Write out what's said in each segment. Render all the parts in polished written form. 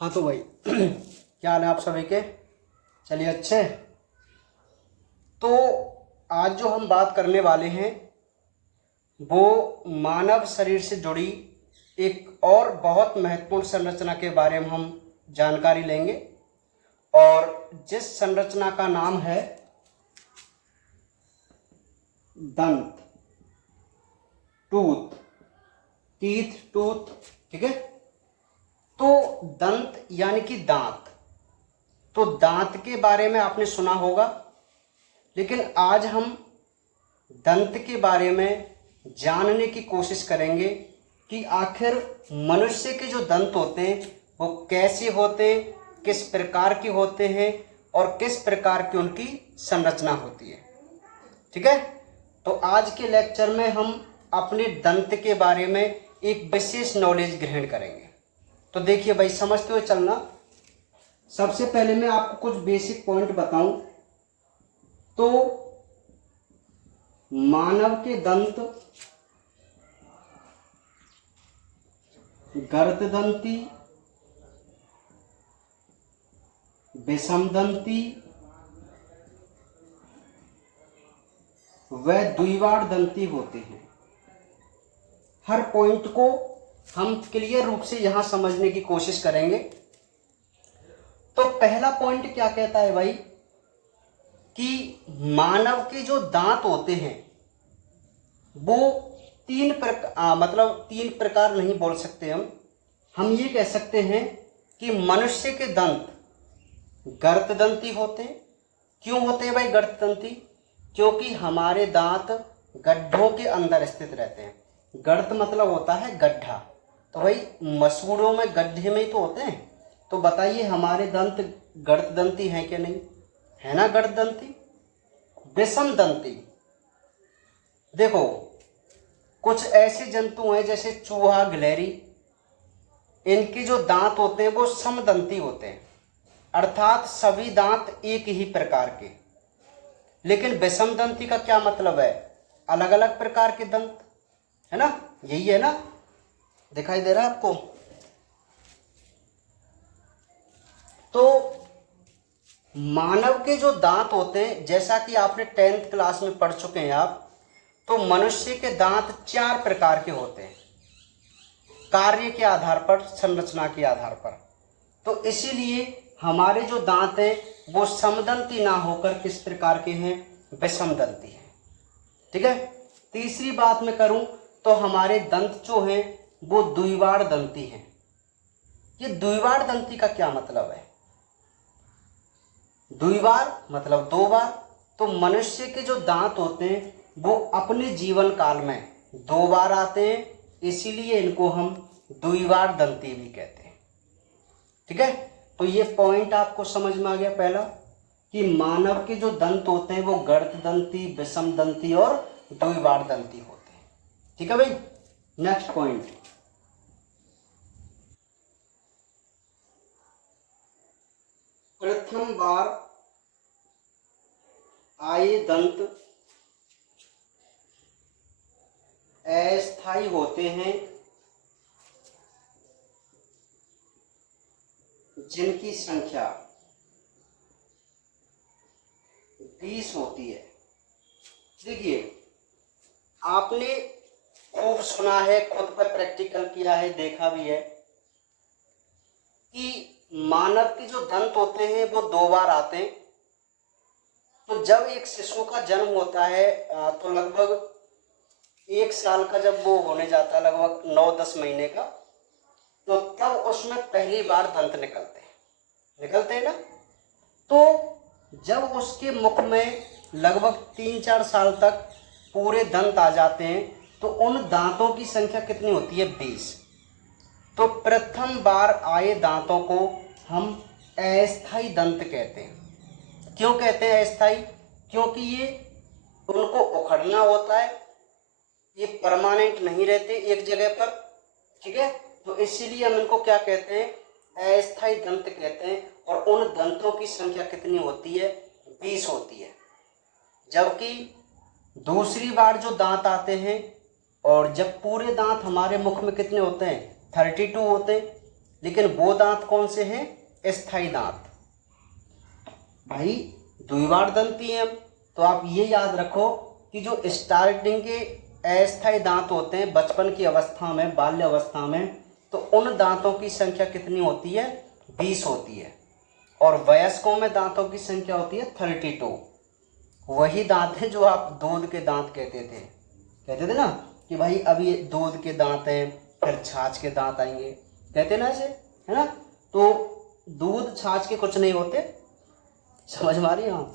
हाँ तो भाई क्या हाल है आप सभी के। चलिए अच्छे। तो आज जो हम बात करने वाले हैं वो मानव शरीर से जुड़ी एक और बहुत महत्वपूर्ण संरचना के बारे में हम जानकारी लेंगे, और जिस संरचना का नाम है दंत, टूथ, टीथ, टूथ। ठीक है। तो दंत यानी कि दांत। तो दांत के बारे में आपने सुना होगा, लेकिन आज हम दंत के बारे में जानने की कोशिश करेंगे कि आखिर मनुष्य के जो दंत होते हैं वो कैसे होते हैं, किस प्रकार के होते हैं और किस प्रकार की उनकी संरचना होती है। ठीक है। तो आज के लेक्चर में हम अपने दंत के बारे में एक विशेष नॉलेज ग्रहण करेंगे। तो देखिए भाई, समझते हुए चलना। सबसे पहले मैं आपको कुछ बेसिक पॉइंट बताऊं तो मानव के दंत गर्ददंती, विषमदंती व द्विवार दंती होते हैं। हर पॉइंट को हम क्लियर रूप से यहां समझने की कोशिश करेंगे। तो पहला पॉइंट क्या कहता है भाई कि मानव के जो दांत होते हैं वो तीन प्रकार नहीं बोल सकते हम ये कह सकते हैं कि मनुष्य के दंत गर्ददंती होते हैं। क्यों होते हैं भाई गर्ददंती? क्योंकि हमारे दांत गड्ढों के अंदर स्थित रहते हैं। गर्द मतलब होता है गड्ढा, तो भाई मसूड़ों में गड्ढे में ही तो होते हैं। तो बताइए हमारे दंत गर्ददंती हैं कि नहीं? है ना गर्ददंती। विषमदंती, देखो कुछ ऐसे जंतु हैं जैसे चूहा, गिलहरी, इनके जो दांत होते हैं वो समदंती होते हैं, अर्थात सभी दांत एक ही प्रकार के। लेकिन विषमदंती का क्या मतलब है? अलग अलग प्रकार के दंत, है ना? यही है ना, दिखाई दे रहा है आपको? तो मानव के जो दांत होते हैं, जैसा कि आपने 10th क्लास में पढ़ चुके हैं आप, तो मनुष्य के दांत 4 प्रकार के होते हैं, कार्य के आधार पर, संरचना के आधार पर। तो इसीलिए हमारे जो दांत हैं वो समदंती ना होकर किस प्रकार के हैं? विषमदंती हैं। ठीक है। तीसरी बात मैं करूं तो हमारे दंत जो हैं वो द्विवार दंती हैं। ये द्विवार दंती का क्या मतलब है? द्विवार मतलब 2 बार। तो मनुष्य के जो दांत होते हैं वो अपने जीवन काल में 2 बार आते हैं, इसीलिए इनको हम द्विवार दंती भी कहते हैं। ठीक है। तो ये पॉइंट आपको समझ में आ गया पहला, कि मानव के जो दंत होते हैं वो गर्ददंती, विषमदंती और द्विवार दंती होते हैं। ठीक है भाई। नेक्स्ट पॉइंट, प्रथम बार आए दंत अस्थायी होते हैं जिनकी संख्या 20 होती है। देखिए आपने खूब सुना है, खुद पर प्रैक्टिकल किया है, देखा भी है कि मानव के जो दंत होते हैं वो 2 बार आते हैं। तो जब एक शिशु का जन्म होता है तो लगभग 1 साल का जब वो होने जाता है, लगभग 9-10 महीने का, तो तब उसमें पहली बार दंत निकलते हैं ना। तो जब उसके मुख में लगभग 3-4 साल तक पूरे दंत आ जाते हैं तो उन दांतों की संख्या कितनी होती है? 20। तो प्रथम बार आए दांतों को हम अस्थायी दंत कहते हैं। क्यों कहते हैं अस्थायी? क्योंकि ये उनको उखड़ना होता है, ये परमानेंट नहीं रहते एक जगह पर। ठीक है। तो इसीलिए हम इनको क्या कहते हैं? अस्थायी दंत कहते हैं। और उन दंतों की संख्या कितनी होती है? 20 होती है। जबकि दूसरी बार जो दांत आते हैं, और जब पूरे दांत हमारे मुख में कितने होते हैं? 32 होते हैं। लेकिन वो दांत कौन से हैं? स्थायी दांत। भाई द्विवार दंती हैं, तो आप ये याद रखो कि जो स्टार्टिंग के अस्थायी दांत होते हैं बचपन की अवस्था में, बाल्य अवस्था में, तो उन दांतों की संख्या कितनी होती है? 20 होती है। और वयस्कों में दांतों की संख्या होती है 32। वही दांत है जो आप दूध के दांत कहते थे ना, कि भाई अभी दूध के दांत हैं, फिर छाछ के दांत आएंगे, कहते ना ऐसे, है ना। तो दूध छाछ के कुछ नहीं होते, समझ में आ रही है आप।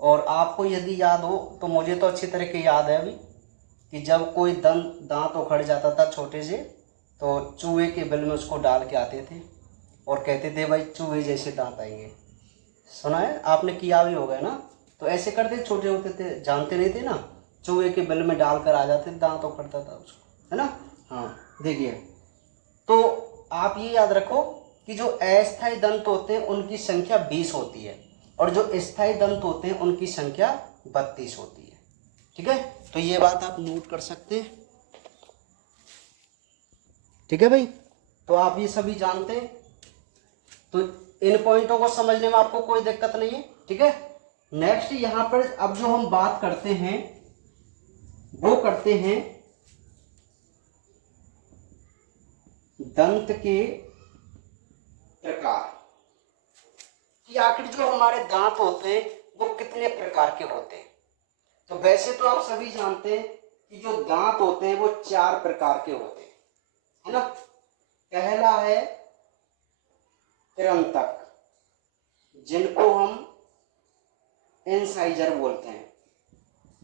और आपको यदि याद हो तो मुझे तो अच्छी तरह की याद है अभी, कि जब कोई दांत उखड़ जाता था छोटे से, तो चूहे के बिल में उसको डाल के आते थे और कहते थे भाई चूहे जैसे दांत आएंगे। सुना है आपने, किया भी होगा ना। तो ऐसे करते, छोटे होते थे, जानते नहीं थे ना, चूहे के बिल में डालकर आ जाते थे, दांत उखड़ता था उसको, है ना। हाँ देखिए, तो आप ये याद रखो कि जो अस्थायी दंत होते हैं उनकी संख्या 20 होती है, और जो स्थायी दंत होते हैं उनकी संख्या 32 होती है। ठीक है, तो ये बात आप नोट कर सकते हैं। ठीक है भाई, तो आप ये सभी जानते हैं, तो इन पॉइंटों को समझने में आपको कोई दिक्कत नहीं है। ठीक है, नेक्स्ट यहां पर अब जो हम बात करते हैं वो करते हैं दंत के प्रकार, कि आखिर जो हमारे दांत होते हैं वो कितने प्रकार के होते हैं। तो वैसे तो आप सभी जानते हैं कि जो दांत होते हैं वो 4 प्रकार के होते हैं, है ना। पहला है कृंतक, जिनको हम इंसाइजर बोलते हैं।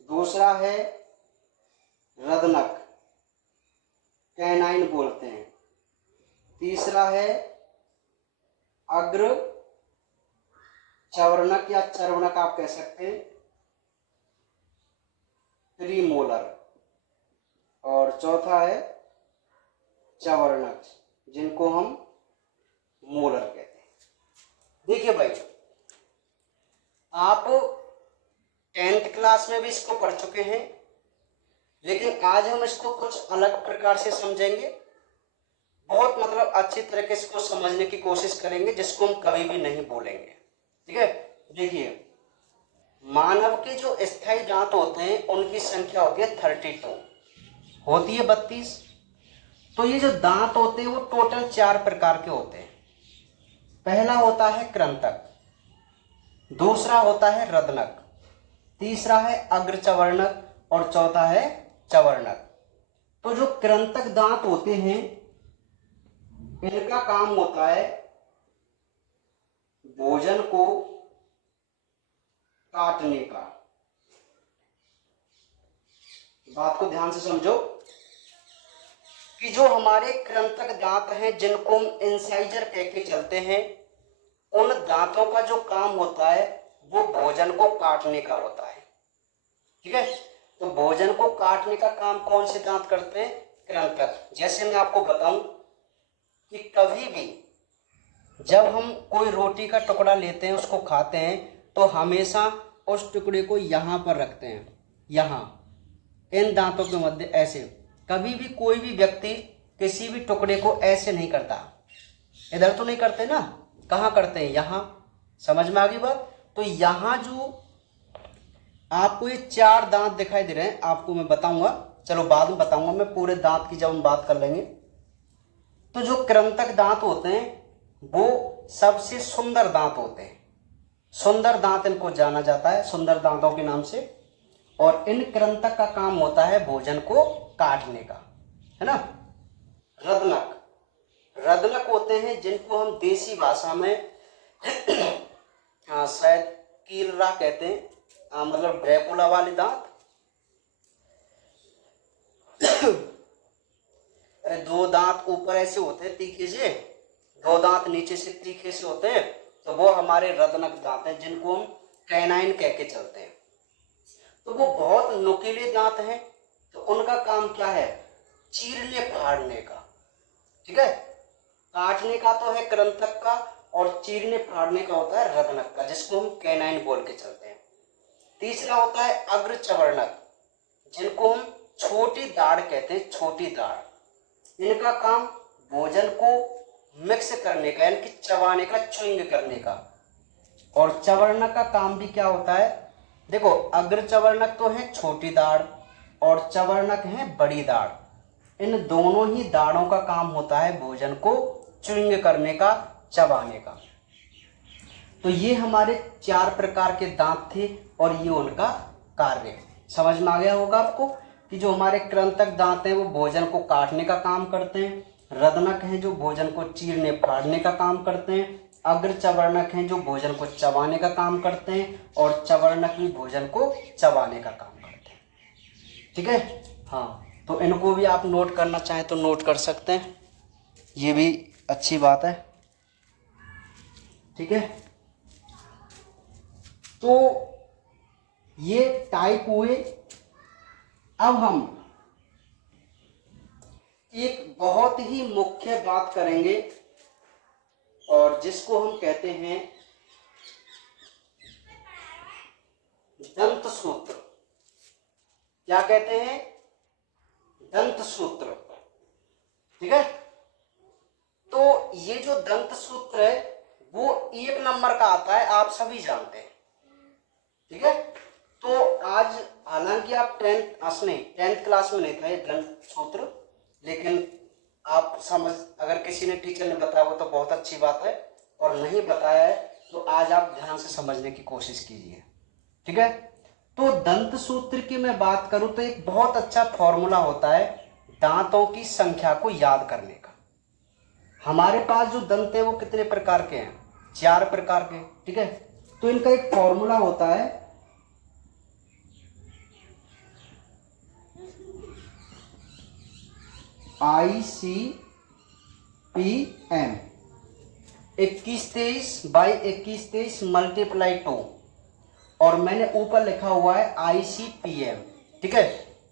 दूसरा है रदनक, कैनाइन बोलते हैं। तीसरा है अग्र चवर्णक या चर्वणक आप कह सकते हैं, प्रीमोलर। और चौथा है चवर्णक, जिनको हम मोलर कहते हैं। देखिए भाई, आप 10th क्लास में भी इसको पढ़ चुके हैं, लेकिन आज हम इसको कुछ अलग प्रकार से समझेंगे, बहुत मतलब अच्छी तरीके से इसको समझने की कोशिश करेंगे, जिसको हम कभी भी नहीं भूलेंगे। ठीक है, देखिए, मानव के जो स्थायी दांत होते हैं उनकी संख्या होती है 32, होती है 32। तो ये जो दांत होते हैं वो टोटल 4 प्रकार के होते हैं। पहला होता है कृंतक, दूसरा होता है रदनक, तीसरा है अग्रचवर्णक और चौथा है चवर्णक। तो जो कृंतक दांत होते हैं इनका काम होता है भोजन को काटने का। बात को ध्यान से समझो कि जो हमारे कृंतक दांत हैं जिनको हम इंसाइजर कह के चलते हैं, उन दांतों का जो काम होता है वो भोजन को काटने का होता है। ठीक है, तो भोजन को काटने का काम कौन से दांत करते हैं? कृंतक। जैसे मैं आपको बताऊं कि कभी भी जब हम कोई रोटी का टुकड़ा लेते हैं, उसको खाते हैं, तो हमेशा उस टुकड़े को यहाँ पर रखते हैं, यहाँ इन दांतों के मध्य ऐसे। कभी भी कोई भी व्यक्ति किसी भी टुकड़े को ऐसे नहीं करता, इधर तो नहीं करते ना, कहाँ करते हैं? यहाँ। समझ में आ गई बात? तो यहाँ जो आपको ये 4 दांत दिखाई दे रहे हैं, आपको मैं बताऊंगा, चलो बाद में बताऊंगा मैं, पूरे दांत की जब हम बात कर लेंगे। तो जो कृंतक दांत होते हैं वो सबसे सुंदर दांत होते हैं, सुंदर दांत इनको जाना जाता है सुंदर दांतों के नाम से। और इन कृंतक का काम होता है भोजन को काटने का, है ना। रदनक, रदनक होते हैं जिनको हम देसी भाषा में हाँ शायद कीलरा कहते हैं, मतलब ड्रैकुला वाले दांत। दो दांत ऊपर ऐसे होते हैं तीखे से, 2 दांत नीचे से तीखे से होते हैं, तो वो हमारे रदनक दांत हैं, जिनको हम कैनाइन कह के चलते हैं। तो वो बहुत नुकीले दांत हैं, तो उनका काम क्या है? चीरने फाड़ने का। ठीक है, काटने का तो है कृंतक का, और चीरने फाड़ने का होता है रदनक का, जिसको हम कैनाइन बोल के चलते हैं। तीसरा होता है अग्रचवर्णक, जिनको हम छोटी दाढ़ कहते हैं, छोटी दाढ़। इनका काम भोजन को मिक्स करने का, यानी कि चबाने का, च्युइंग करने का। और चवर्णक का काम भी क्या होता है, देखो अग्र चवर्णक तो है छोटी दाढ़ और चवर्णक है बड़ी दाढ़। इन दोनों ही दाढ़ों का काम होता है भोजन को च्युइंग करने का, चबाने का। तो ये हमारे 4 प्रकार के दांत थे और ये उनका कार्य समझ में आ गया होगा आपको कि जो हमारे कृंतक दांत हैं वो भोजन को काटने का काम करते हैं, रदनक हैं जो भोजन को चीरने फाड़ने का काम करते हैं, अग्र चवर्णक हैं जो भोजन को चबाने का काम करते हैं, और चवर्णक भी भोजन को चबाने का काम करते हैं। ठीक है, हाँ, तो इनको भी आप नोट करना चाहें तो नोट कर सकते हैं, ये भी अच्छी बात है। ठीक है, तो ये टाइप हुए। अब हम एक बहुत ही मुख्य बात करेंगे और जिसको हम कहते हैं दंत सूत्र। क्या कहते हैं, दंत सूत्र। ठीक है, तो ये जो दंत सूत्र है वो 1 नंबर का आता है, आप सभी जानते हैं। ठीक है, तो आज हालांकि आप 10th क्लास में नहीं था ये दंत सूत्र, लेकिन आप समझ, अगर किसी ने टीचर ने बताया हो तो बहुत अच्छी बात है, और नहीं बताया है तो आज आप ध्यान से समझने की कोशिश कीजिए। ठीक है, तो दंत सूत्र की मैं बात करूं तो एक बहुत अच्छा फॉर्मूला होता है दांतों की संख्या को याद करने का। हमारे पास जो दंत है वो कितने प्रकार के हैं, 4 प्रकार के। ठीक है, तो इनका एक फॉर्मूला होता है ICPM, 21-23/21-23 मल्टीप्लाई 2, और मैंने ऊपर लिखा हुआ है ICPM। ठीक है,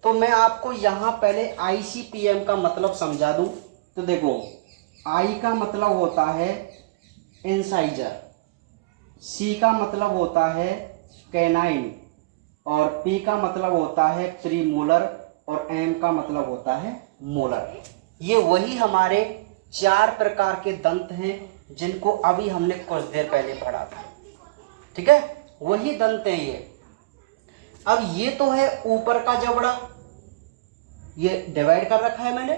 तो मैं आपको यहां पहले ICPM का मतलब समझा दूं। तो देखो, I का मतलब होता है इंसाइजर, C का मतलब होता है कैनाइन, और P का मतलब होता है प्रीमोलर, और M का मतलब होता है मोलर। ये वही हमारे 4 प्रकार के दंत हैं जिनको अभी हमने कुछ देर पहले पढ़ा था। ठीक है, वही दंत हैं ये। अब ये तो है ऊपर का जबड़ा, ये डिवाइड कर रखा है मैंने,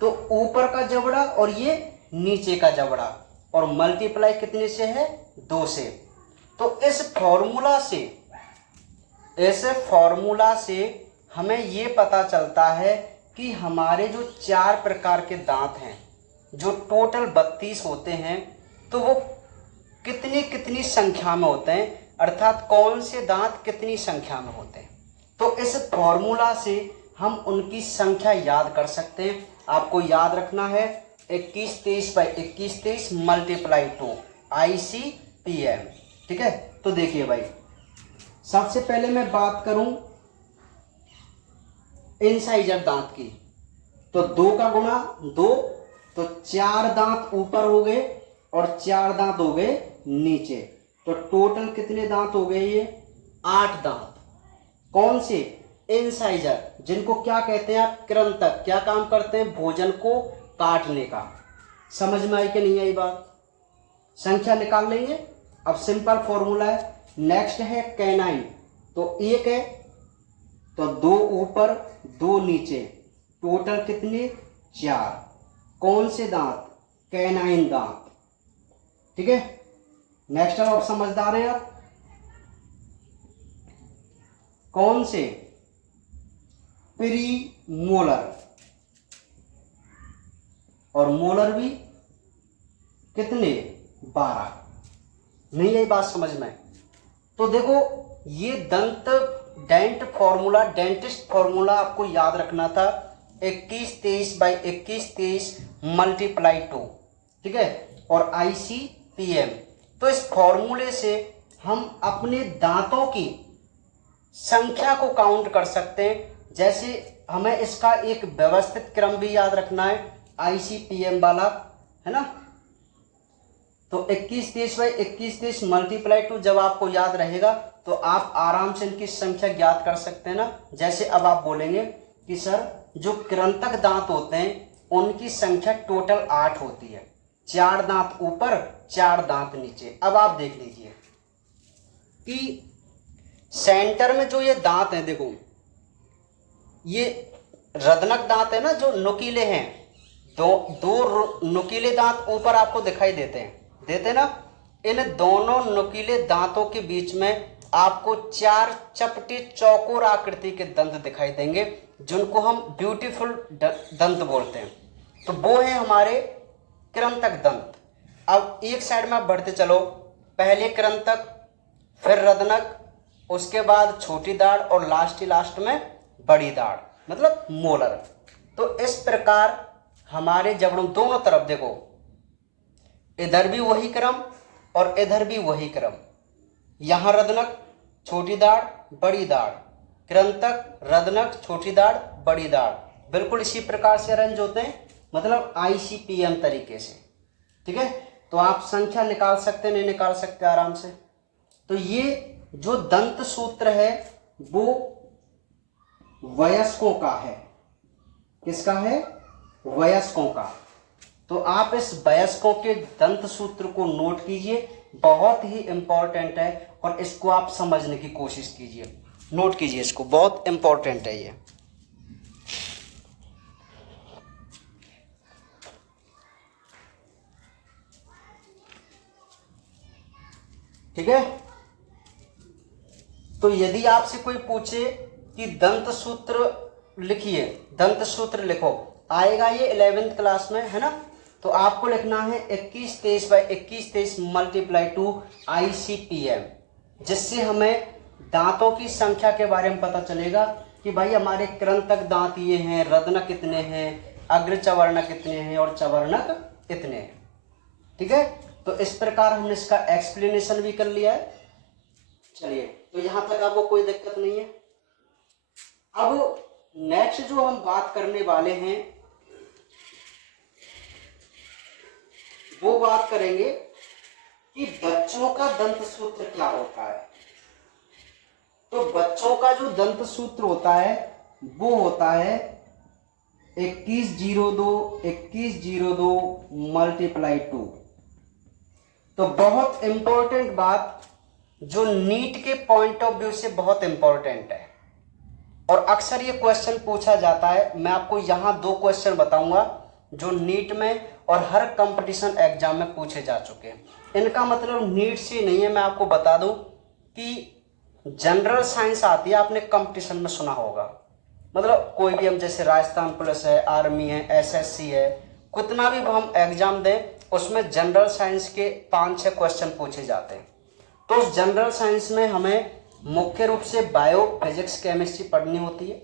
तो ऊपर का जबड़ा और ये नीचे का जबड़ा, और मल्टीप्लाई कितने से है, 2 से। तो इस फॉर्मूला से हमें ये पता चलता है कि हमारे जो 4 प्रकार के दांत हैं, जो टोटल 32 होते हैं, तो वो कितनी कितनी संख्या में होते हैं, अर्थात कौन से दांत कितनी संख्या में होते हैं। तो इस फॉर्मूला से हम उनकी संख्या याद कर सकते हैं। आपको याद रखना है 21-23/21-23 मल्टीप्लाई 2 ICPM। ठीक है, तो देखिए भाई, सबसे पहले मैं बात करूं इंसाइजर दांत की, तो 2 का गुणा 2, तो 4 दांत ऊपर हो गए और 4 दांत हो गए नीचे, तो टोटल कितने दांत हो गए, ये 8 दांत। कौन से, इंसाइजर, जिनको क्या कहते हैं आप, कृंतक। क्या काम करते हैं, भोजन को काटने का। समझ में आई कि नहीं आई बात, संख्या निकाल लेंगे। अब सिंपल फॉर्मूला है। नेक्स्ट है कैनाइन, तो 1 है, तो 2 ऊपर 2 नीचे, टोटल कितने, 4। कौन से दांत, कैनाइन दांत। ठीक है, नेक्स्ट आप समझदार हैं आप, कौन से, प्रीमोलर, और मोलर भी कितने, 12। नहीं यही बात समझ में। तो देखो, ये डेंटिस्ट फॉर्मूला आपको याद रखना था 21-23/21-23 मल्टीप्लाई 2। ठीक है, और ICPM। तो इस फॉर्मूले से हम अपने दांतों की संख्या को काउंट कर सकते हैं। जैसे हमें इसका एक व्यवस्थित क्रम भी याद रखना है ICPM वाला, है ना। तो 21-23/21-23 मल्टीप्लाई 2 जब आपको याद रहेगा तो आप आराम से इनकी संख्या ज्ञात कर सकते हैं ना। जैसे अब आप बोलेंगे कि सर जो कृंतक दांत होते हैं उनकी संख्या टोटल 8 होती है, 4 दांत ऊपर 4 दांत नीचे। अब आप देख लीजिए कि सेंटर में जो ये दांत हैं, देखो ये रदनक दांत है ना जो नुकीले हैं, दो नुकीले दांत ऊपर आपको दिखाई देते ना। इन दोनों नुकीले दांतों के बीच में आपको 4 चपटे चौकोर आकृति के दंत दिखाई देंगे, जिनको हम ब्यूटीफुल दंत बोलते हैं। तो वो है हमारे कृंतक दंत। अब एक साइड में आप बढ़ते चलो, पहले कृंतक, फिर रदनक, उसके बाद छोटी दाढ़ और लास्ट में बड़ी दाढ़, मतलब मोलर। तो इस प्रकार हमारे जबड़ों दोनों तरफ देखो, इधर भी वही क्रम और इधर भी वही क्रम। यहां रदनक, छोटी दाढ़, बड़ी दाढ़, कृंतक, रदनक, छोटी दाढ़, बड़ी दाढ़, बिल्कुल इसी प्रकार से अरेंज होते हैं, मतलब ICPM तरीके से। ठीक है, तो आप संख्या निकाल सकते नहीं निकाल सकते आराम से। तो ये जो दंत सूत्र है वो वयस्कों का है। किसका है? वयस्कों का। तो आप इस वयस्कों के दंत सूत्र को नोट कीजिए, बहुत ही इंपॉर्टेंट है, और इसको आप समझने की कोशिश कीजिए, नोट कीजिए इसको, बहुत इंपॉर्टेंट है ये। ठीक है, तो यदि आपसे कोई पूछे कि दंत सूत्र लिखिए, दंत सूत्र लिखो, आएगा ये 11th क्लास में, है ना। तो आपको लिखना है 21-23/21-23 मल्टीप्लाई टू ICPM, जिससे हमें दांतों की संख्या के बारे में पता चलेगा कि भाई हमारे कृंतक दांत ये हैं, रदनक कितने हैं, अग्र चवर्णक कितने हैं और चवर्णक कितने हैं। ठीक है, तो इस प्रकार हमने इसका एक्सप्लेनेशन भी कर लिया है। चलिए, तो यहां तक आपको कोई दिक्कत नहीं है। अब नेक्स्ट जो हम बात करने वाले हैं वो बात करेंगे कि बच्चों का दंत सूत्र क्या होता है। तो बच्चों का जो दंत सूत्र होता है वो होता है 2102 मल्टीप्लाई टू। तो बहुत इंपॉर्टेंट बात जो नीट के पॉइंट ऑफ व्यू से बहुत इंपॉर्टेंट है, और अक्सर ये क्वेश्चन पूछा जाता है। मैं आपको यहां 2 क्वेश्चन बताऊंगा जो नीट में और हर कंपटीशन एग्जाम में पूछे जा चुके हैं। इनका मतलब नीट से नहीं है, मैं आपको बता दूं कि जनरल साइंस आती है, आपने कंपटीशन में सुना होगा, मतलब कोई भी हम जैसे राजस्थान पुलिस है, आर्मी है, SSC है, कितना भी हम एग्जाम दें उसमें जनरल साइंस के 5-6 क्वेश्चन पूछे जाते हैं। तो उस जनरल साइंस में हमें मुख्य रूप से बायो, फिजिक्स, केमिस्ट्री पढ़नी होती है।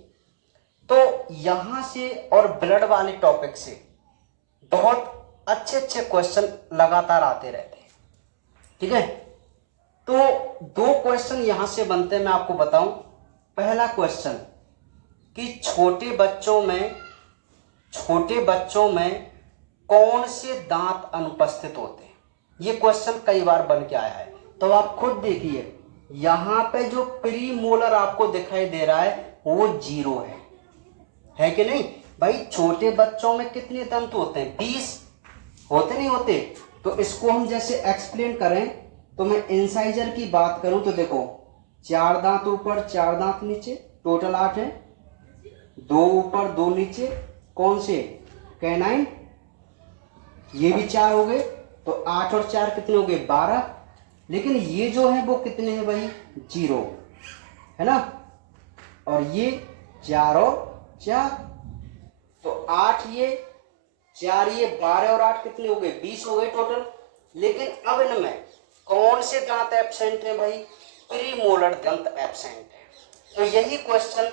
तो यहाँ से और ब्लड वाले टॉपिक से बहुत अच्छे अच्छे क्वेश्चन लगातार आते रहते हैं। ठीक है, तो 2 क्वेश्चन यहां से बनते हैं, मैं आपको बताऊं। पहला क्वेश्चन कि छोटे बच्चों में कौन से दांत अनुपस्थित होते हैं, ये क्वेश्चन कई बार बन के आया है। तो आप खुद देखिए, यहां पे जो प्री मोलर आपको दिखाई दे रहा है वो 0 है कि नहीं भाई। छोटे बच्चों में कितने दंत होते हैं? 20 होते नहीं होते। तो इसको हम जैसे एक्सप्लेन करें, तो मैं इंसाइजर की बात करूं तो देखो, 4 दांत ऊपर 4 दांत नीचे, टोटल 8 है, 2 ऊपर 2 नीचे, कौन से? कैनाइन, ये भी 4 हो गए, तो 8 और 4 कितने हो गए? 12। लेकिन ये जो है वो कितने हैं भाई? 0 है ना, और ये 4 और 4, तो 8 ये 4 ये 12 और 8 कितने हो गए? 20 हो गए टोटल। लेकिन अब इनमें कौन से दांत एब्सेंट है भाई? प्री मोलर दंत एब्सेंट है। तो यही क्वेश्चन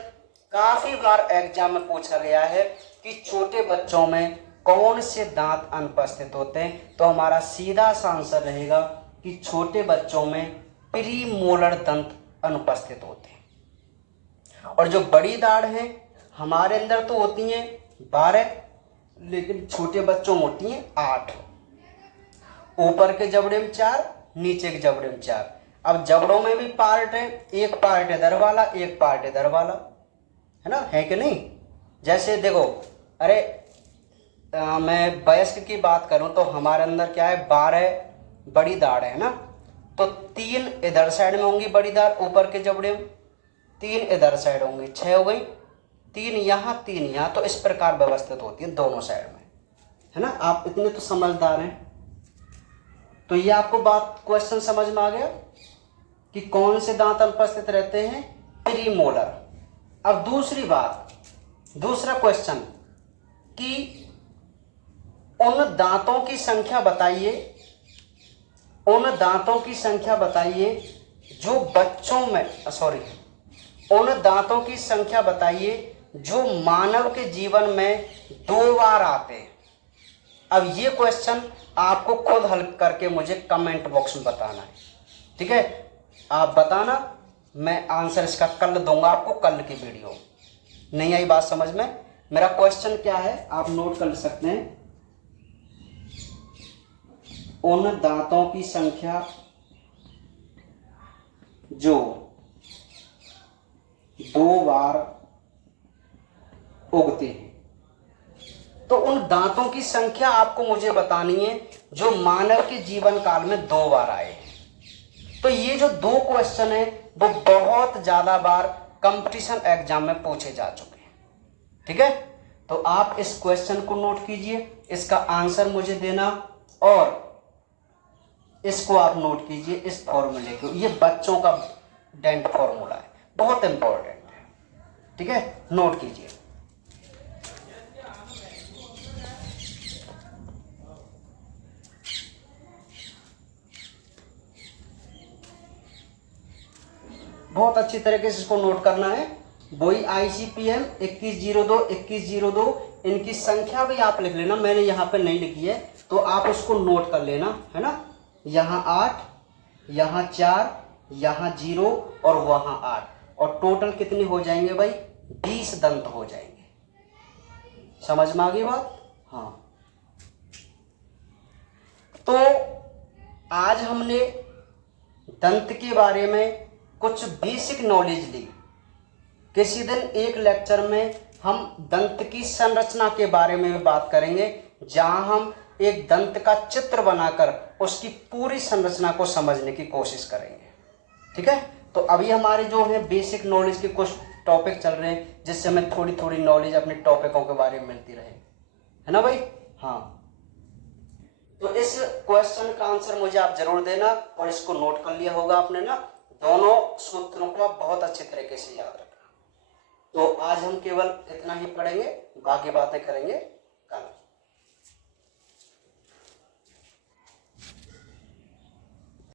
काफी बार एग्जाम में पूछा गया है कि छोटे बच्चों में कौन से दांत अनुपस्थित होते हैं। तो हमारा सीधा सा आंसर रहेगा कि छोटे बच्चों में प्री मोलर दंत अनुपस्थित होते हैं। और जो बड़ी दाढ़ है हमारे अंदर तो होती हैं 12, लेकिन छोटे बच्चों में होती हैं 8। ऊपर के जबड़े में 4, नीचे के जबड़े में 4। अब जबड़ों में भी पार्ट है, एक पार्ट इधर वाला, एक पार्ट इधर वाला, है ना, है कि नहीं। जैसे देखो, अरे मैं वयस्क की बात करूं तो हमारे अंदर क्या है, 12 बड़ी दाढ़ है ना, तो 3 इधर साइड में होंगी बड़ी दाढ़ ऊपर के जबड़े में, 3 इधर साइड होंगी, 6 हो गई, 3 यहाँ 3 यहाँ, तो इस प्रकार व्यवस्थित होती है दोनों साइड में, है ना। आप इतने तो समझदार हैं। तो ये आपको बात क्वेश्चन समझ में आ गया कि कौन से दांत अनुपस्थित रहते हैं, प्रीमोलर। अब दूसरी बात, दूसरा क्वेश्चन कि उन दांतों की संख्या बताइए, उन दांतों की संख्या बताइए जो बच्चों में, उन दांतों की संख्या बताइए जो मानव के जीवन में 2 बार आते हैं। अब ये क्वेश्चन आपको खुद हल करके मुझे कमेंट बॉक्स में बताना है, ठीक है। आप बताना, मैं आंसर इसका कल दूंगा आपको, कल की वीडियो। नहीं आई बात समझ में? मेरा क्वेश्चन क्या है आप नोट कर सकते हैं। उन दांतों की संख्या जो 2 बार उगते हैं, तो उन दांतों की संख्या आपको मुझे बतानी है जो मानव के जीवन काल में 2 बार आए हैं। तो ये जो 2 क्वेश्चन है वो बहुत ज्यादा बार कंपटीशन एग्जाम में पूछे जा चुके हैं, ठीक है। तो आप इस क्वेश्चन को नोट कीजिए, इसका आंसर मुझे देना, और इसको आप नोट कीजिए, इस फॉर्मूले को। ये बच्चों का डेंट फॉर्मूला है, बहुत इंपॉर्टेंट है, ठीक है, नोट कीजिए। बहुत अच्छी तरीके से इसको नोट करना है। वही ICPM 2102 2102, इनकी संख्या भी आप लिख लेना, मैंने यहाँ पे नहीं लिखी है तो आप उसको नोट कर लेना, है ना। यहाँ 8, यहाँ 4, यहाँ 0 और वहाँ 8, और टोटल कितने हो जाएंगे भाई, 20 दंत हो जाएंगे। समझ में आ गई बात? हाँ। तो आज हमने दंत के बारे में कुछ बेसिक नॉलेज ली। किसी दिन एक लेक्चर में हम दंत की संरचना के बारे में बात करेंगे, जहां हम एक दंत का चित्र बनाकर उसकी पूरी संरचना को समझने की कोशिश करेंगे, ठीक है। तो अभी हमारे जो है बेसिक नॉलेज के कुछ टॉपिक चल रहे हैं, जिससे हमें थोड़ी थोड़ी नॉलेज अपने टॉपिकों के बारे में मिलती रहे, है ना भाई। हाँ, तो इस क्वेश्चन का आंसर मुझे आप जरूर देना, और इसको नोट कर लिया होगा आपने ना। दोनों सूत्रों को बहुत अच्छे तरीके से याद रखना। तो आज हम केवल इतना ही पढ़ेंगे, बाकी बातें करेंगे